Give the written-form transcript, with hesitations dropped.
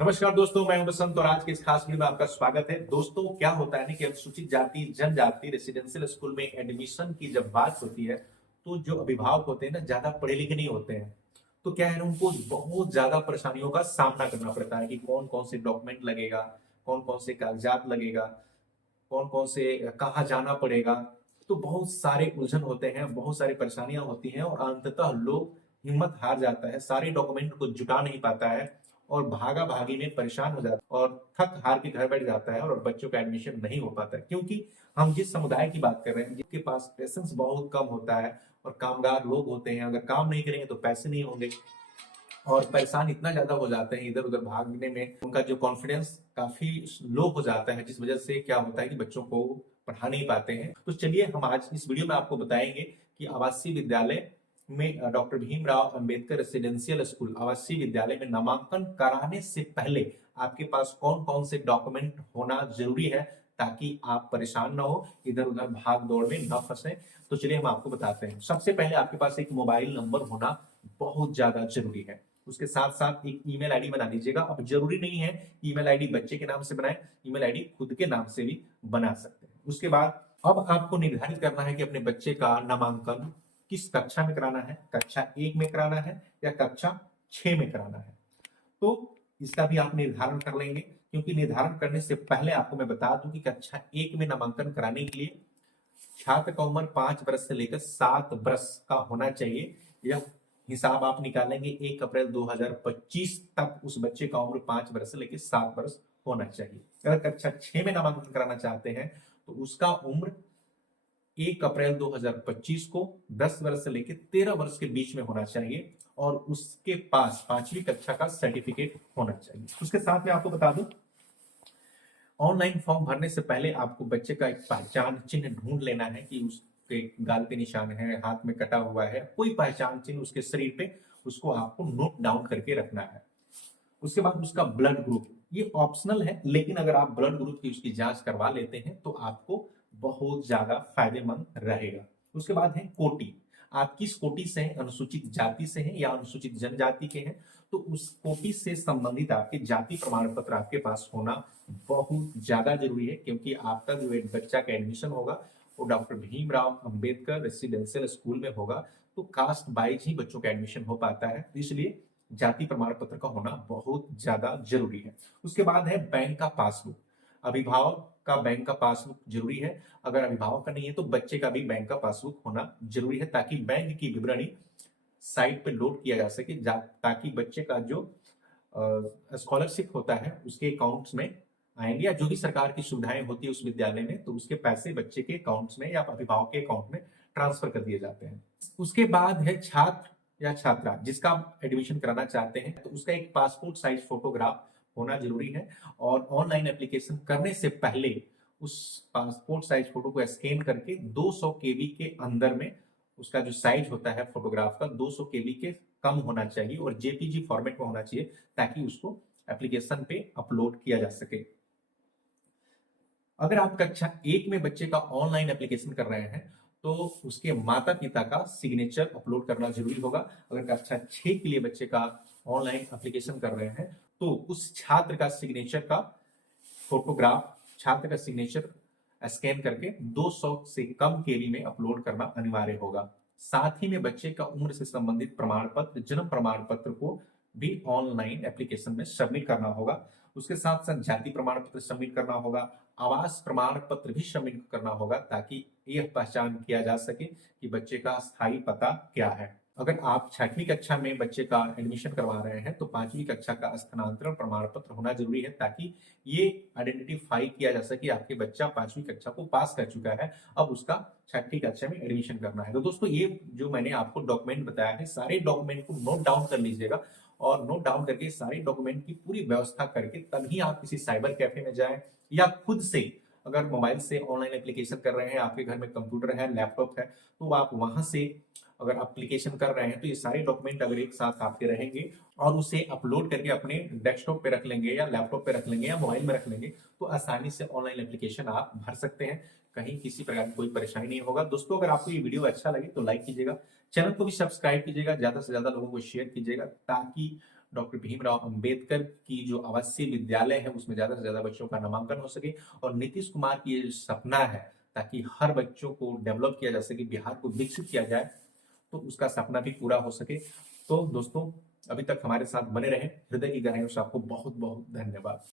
नमस्कार दोस्तों, मैं हूं बसंत और आज के इस खास वीडियो में आपका स्वागत है। दोस्तों, क्या होता है ना कि अनुसूचित जाति जनजाति रेसिडेंशियल स्कूल में एडमिशन की जब बात होती है तो जो अभिभावक होते हैं ना, ज्यादा पढ़े लिखे नहीं होते हैं। तो क्या है ना, उनको बहुत ज्यादा परेशानियों का सामना करना पड़ता है कि कौन कौन से डॉक्यूमेंट लगेगा, कौन कौन से कागजात लगेगा, कौन कौन से कहाँ जाना पड़ेगा। तो बहुत सारे उलझन होते हैं, बहुत सारी परेशानियां होती हैं और अंततः लोग हिम्मत हार जाता है, सारे डॉक्यूमेंट को जुटा नहीं पाता है और भागा भागी में परेशान हो जाता है और थक हार के घर बैठ जाता है और बच्चों का एडमिशन नहीं हो पाता है। क्योंकि हम जिस समुदाय की बात कर रहे हैं, जिसके पास पेशेंस बहुत कम होता है और कामगार लोग होते हैं, अगर काम नहीं करेंगे तो पैसे नहीं होंगे और परेशान इतना ज्यादा हो जाते हैं इधर उधर भागने में, उनका जो कॉन्फिडेंस काफी लो हो जाता है, जिस वजह से क्या होता है कि बच्चों को पढ़ा नहीं पाते हैं। तो चलिए हम आज इस वीडियो में आपको बताएंगे कि आवासीय विद्यालय में doctor Bhimrao Ambedkar residential school आवासीय विद्यालय में नामांकन कराने से पहले आपके पास कौन कौन से डॉक्यूमेंट होना जरूरी है, ताकि आप परेशान ना हो, इधर उधर भाग दौड़ में न फंसे। तो चलिए हम आपको बताते हैं। सबसे पहले आपके पास एक मोबाइल नंबर होना बहुत ज्यादा जरूरी है। उसके साथ साथ एक ईमेल आईडी बना लीजिएगा। अब जरूरी नहीं है ईमेल आईडी बच्चे के नाम से बनाए, ईमेल आईडी खुद के नाम से भी बना सकते हैं। उसके बाद अब आपको निर्धारित करना है कि अपने बच्चे का नामांकन किस कक्षा में कराना है, कक्षा 1 में कराना है या कक्षा 6 में कराना है। तो इसका भी आप निर्धारण कर लेंगे, क्योंकि निर्धारण करने से पहले आपको मैं बता दूं कि कक्षा 1 में नामांकन कराने के लिए छात्र का उम्र 5 वर्ष से लेकर 7 वर्ष का होना चाहिए। यह हिसाब आप निकालेंगे 1 अप्रैल 2025 तक उस बच्चे का उम्र 5 वर्ष से लेकर 7 वर्ष होना चाहिए। अगर कक्षा 6 में नामांकन कराना चाहते हैं तो उसका उम्र 1 अप्रैल 2025 को 10 वर्ष से लेकर 13 वर्ष के बीच में होना चाहिए और उसके पास 5वीं कक्षा का सर्टिफिकेट होना चाहिए। उसके साथ में आपको बता दूं, ऑनलाइन फॉर्म भरने से पहले आपको बच्चे का एक पहचान चिन्ह ढूंढ लेना है कि उसके गाल पे निशान है, हाथ में कटा हुआ है, कोई पहचान चिन्ह उसके शरीर पे, उसको आपको नोट डाउन करके रखना है। उसके बाद उसका ब्लड ग्रुप, ये ऑप्शनल है, लेकिन अगर आप ब्लड ग्रुप की उसकी जांच करवा लेते हैं तो आपको बहुत ज्यादा फायदेमंद रहेगा। उसके बाद है कोटि, आप किस कोटि से हैं, अनुसूचित जाति से हैं या अनुसूचित जनजाति के हैं, तो उस कोटि से संबंधित आपके जाति प्रमाण पत्र आपके पास होना बहुत ज्यादा जरूरी है। क्योंकि आपका जो बच्चा का एडमिशन होगा वो doctor Bhimrao Ambedkar residential school में होगा, तो कास्ट वाइज ही बच्चों का एडमिशन हो पाता है, तो इसलिए जाति प्रमाण पत्र का होना बहुत ज्यादा जरूरी है। उसके बाद है बैंक का पासबुक, अभिभावक का बैंक का पासबुक जरूरी है। अगर अभिभावक का नहीं है तो बच्चे का भी बैंक का पासबुक होना जरूरी है, ताकि बैंक की विवरणी साइट पे लोड किया जा सके, ताकि बच्चे का जो स्कॉलरशिप होता है उसके अकाउंट्स में आएंगे, या जो भी सरकार की सुविधाएं होती है उस विद्यालय में, तो उसके पैसे बच्चे के अकाउंट्स में या अभिभावक के अकाउंट में ट्रांसफर कर दिए जाते हैं। उसके बाद है छात्र या छात्रा जिसका आप एडमिशन कराना चाहते हैं, तो उसका एक पासपोर्ट साइज फोटोग्राफ होना जरूरी है। और ऑनलाइन एप्लीकेशन करने से पहले उस पासपोर्ट साइज फोटो को स्कैन करके 200 केबी के अंदर में, उसका जो साइज होता है फोटोग्राफ का 200 केबी के कम होना चाहिए और जेपीजी फॉर्मेट में होना चाहिए, ताकि उसको एप्लीकेशन पे अपलोड किया जा सके। अगर आप कक्षा 1 में बच्चे का ऑनलाइन एप्लीकेशन कर रहे हैं तो उसके माता पिता का सिग्नेचर अपलोड करना जरूरी होगा। अगर कक्षा 6 के लिए बच्चे का ऑनलाइन एप्लीकेशन कर रहे हैं तो उस छात्र का सिग्नेचर का फोटोग्राफ, छात्र का सिग्नेचर स्कैन करके 200 से कम केबी में अपलोड करना अनिवार्य होगा। साथ ही में बच्चे का उम्र से संबंधित प्रमाण पत्र, जन्म प्रमाण पत्र को भी ऑनलाइन एप्लीकेशन में सबमिट करना होगा। उसके साथ साथ जाति प्रमाण पत्र सबमिट करना होगा, आवास प्रमाण पत्र भी सबमिट करना होगा, ताकि यह पहचान किया जा सके कि बच्चे का स्थायी पता क्या है। अगर आप 6वीं कक्षा में बच्चे का एडमिशन करवा रहे हैं तो 5वीं कक्षा का स्थानांतरण प्रमाण पत्र होना जरूरी है, ताकि ये आइडेंटिफाई किया जा सके आपके बच्चा 5वीं कक्षा को पास कर चुका है, अब उसका 6वीं कक्षा में एडमिशन करना है। तो दोस्तों, ये जो मैंने आपको डॉक्यूमेंट बताया है, सारे डॉक्यूमेंट को नोट डाउन कर लीजिएगा और नोट डाउन करके सारे डॉक्यूमेंट की पूरी व्यवस्था करके तभी आप किसी साइबर कैफे में जाएं या खुद से, अगर मोबाइल से ऑनलाइन एप्लीकेशन कर रहे हैं, आपके घर में कंप्यूटर है, लैपटॉप है, तो आप वहां से अगर एप्लीकेशन कर रहे हैं तो ये सारे डॉक्यूमेंट अगर एक साथ आपके रहेंगे और उसे अपलोड करके अपने डेस्कटॉप पे रख लेंगे या लैपटॉप पे रख लेंगे या मोबाइल में रख लेंगे, तो आसानी से ऑनलाइन एप्लीकेशन आप भर सकते हैं, कहीं किसी प्रकार की कोई परेशानी नहीं होगा। दोस्तों, अगर आपको ये वीडियो अच्छा लगे तो लाइक कीजिएगा, चैनल को भी सब्सक्राइब कीजिएगा, ज्यादा से ज्यादा लोगों को शेयर कीजिएगा, ताकि डॉक्टर भीमराव अंबेडकर की जो आवासीय विद्यालय है उसमें ज्यादा से ज्यादा बच्चों का नामांकन हो सके, और नीतीश कुमार की ये जो सपना है ताकि हर बच्चों को डेवलप किया जा सके, बिहार को विकसित किया जाए, तो उसका सपना भी पूरा हो सके। तो दोस्तों अभी तक हमारे साथ बने रहे, हृदय की गहराइयों से आपको बहुत बहुत धन्यवाद।